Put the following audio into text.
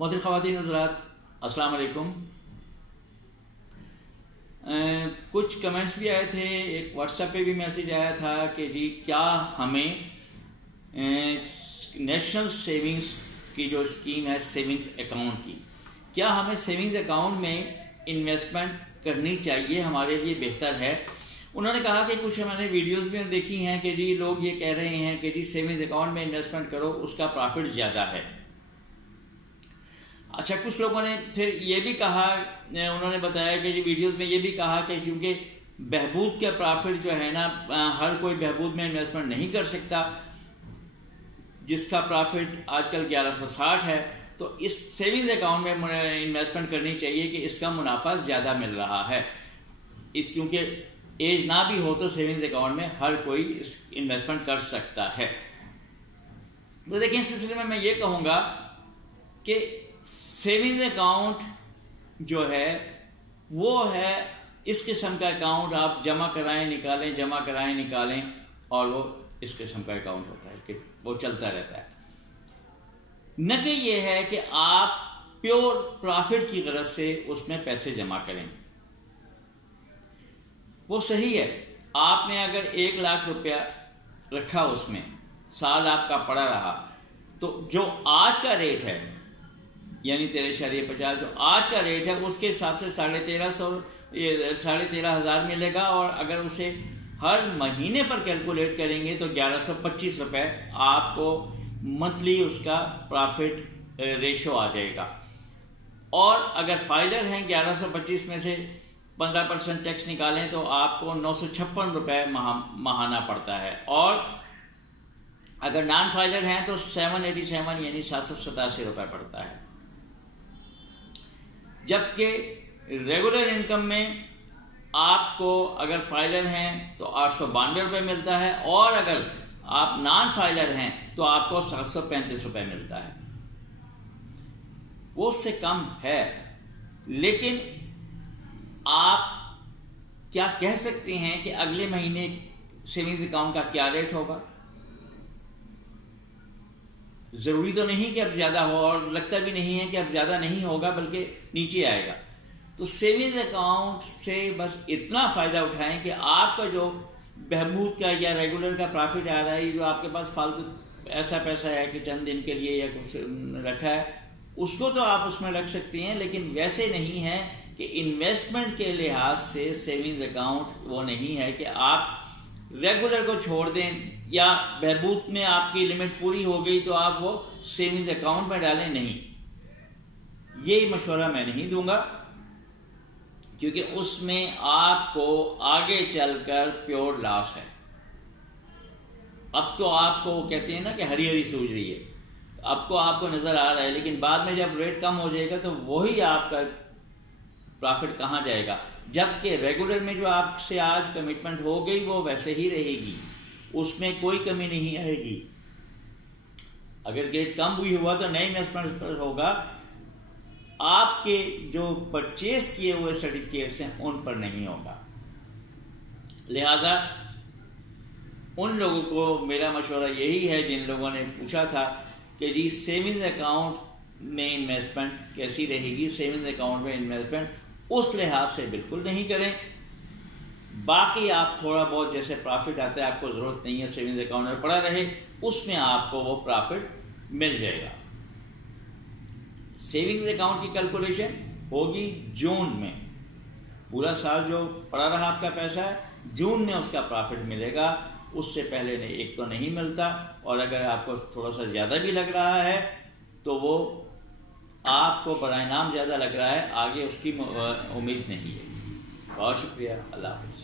मोहतरम ख़वातीन हज़रात, अस्सलाम वालेकुम। कुछ कमेंट्स भी आए थे, एक व्हाट्सएप पे भी मैसेज आया था कि जी क्या हमें नेशनल सेविंग्स की जो स्कीम है सेविंग्स अकाउंट की, क्या हमें सेविंग्स अकाउंट में इन्वेस्टमेंट करनी चाहिए, हमारे लिए बेहतर है। उन्होंने कहा कि कुछ मैंने वीडियोस भी देखी हैं कि जी लोग ये कह रहे हैं कि जी सेविंग्स अकाउंट में इन्वेस्टमेंट करो, उसका प्रॉफिट ज़्यादा है। अच्छा, कुछ लोगों ने फिर ये भी कहा, उन्होंने बताया कि जी वीडियोस में ये भी कहा कि चूंकि बहबूद का प्रॉफिट जो है ना, हर कोई बहबूद में इन्वेस्टमेंट नहीं कर सकता, जिसका प्रॉफिट आजकल 1160 है, तो इस सेविंग्स अकाउंट में इन्वेस्टमेंट करनी चाहिए कि इसका मुनाफा ज़्यादा मिल रहा है। क्योंकि एज ना भी हो तो सेविंग्स अकाउंट में हर कोई इस इन्वेस्टमेंट कर सकता है। तो देखिए, इस सिलसिले में मैं ये कहूँगा कि सेविंग्स अकाउंट जो है वो है इस किस्म का अकाउंट, आप जमा कराएं निकालें, जमा कराएं निकालें, और वो इस किस्म का अकाउंट होता है कि वो चलता रहता है। न कि ये है कि आप प्योर प्रॉफिट की गरज से उसमें पैसे जमा करें। वो सही है, आपने अगर 1 लाख रुपया रखा उसमें, साल आपका पड़ा रहा, तो जो आज का रेट है यानी 13.50 जो आज का रेट है उसके हिसाब से 13,500 मिलेगा, और अगर उसे हर महीने पर कैलकुलेट करेंगे तो 1125 रुपये आपको मंथली उसका प्रॉफिट रेशो आ जाएगा। और अगर फाइलर हैं 1125 में से 15% टैक्स निकालें तो आपको 956 रुपये माहाना पड़ता है, और अगर नॉन फाइलर हैं तो 787 यानी 787 रुपये पड़ता है। जबकि रेगुलर इनकम में आपको अगर फाइलर हैं तो 892 रुपये मिलता है, और अगर आप नॉन फाइलर हैं तो आपको 735 रुपये मिलता है। वो उससे कम है, लेकिन आप क्या कह सकते हैं कि अगले महीने सेविंग्स अकाउंट का क्या रेट होगा। जरूरी तो नहीं कि अब ज्यादा हो, और लगता भी नहीं है कि अब ज्यादा नहीं होगा, बल्कि नीचे आएगा। तो सेविंग्स अकाउंट से बस इतना फायदा उठाएं कि आपका जो बहबूद का या रेगुलर का प्रॉफिट आ रहा है, जो आपके पास फालतू ऐसा पैसा है कि चंद दिन के लिए या कुछ रखा है, उसको तो आप उसमें रख सकते हैं, लेकिन वैसे नहीं है कि इन्वेस्टमेंट के लिहाज से सेविंग्स अकाउंट वो नहीं है कि आप रेगुलर को छोड़ दें या बहबूद में आपकी लिमिट पूरी हो गई तो आप वो सेविंग्स अकाउंट में डालें। नहीं, ये मशवरा मैं नहीं दूंगा, क्योंकि उसमें आपको आगे चलकर प्योर लॉस है। अब तो आपको कहते हैं ना कि हरी हरी सूझ रही है, अब तो आपको नजर आ रहा है, लेकिन बाद में जब रेट कम हो जाएगा तो वही आपका प्रॉफिट कहाँ जाएगा। जबकि रेगुलर में जो आपसे आज कमिटमेंट हो गई वो वैसे ही रहेगी, उसमें कोई कमी नहीं आएगी। अगर रेट कम भी हुआ तो नए इन्वेस्टमेंट पर होगा, आपके जो परचेज किए हुए सर्टिफिकेट्स हैं उन पर नहीं होगा। लिहाजा उन लोगों को मेरा मशवरा यही है जिन लोगों ने पूछा था कि जी सेविंग्स अकाउंट में इन्वेस्टमेंट कैसी रहेगी, सेविंग्स अकाउंट में इन्वेस्टमेंट उस लिहाज से बिल्कुल नहीं करें। बाकी आप थोड़ा बहुत जैसे प्रॉफिट आता है, आपको जरूरत नहीं है सेविंग्स अकाउंट में पड़ा रहे, उसमें आपको वो प्रॉफिट मिल जाएगा। सेविंग्स अकाउंट की कैलकुलेशन होगी जून में, पूरा साल जो पड़ा रहा आपका पैसा है, जून में उसका प्रॉफिट मिलेगा, उससे पहले एक तो नहीं मिलता, और अगर आपको थोड़ा सा ज़्यादा भी लग रहा है तो वो आपको बड़ा इनाम ज़्यादा लग रहा है, आगे उसकी उम्मीद नहीं है। बहुत शुक्रिया, अल्लाह हाफ़िज़।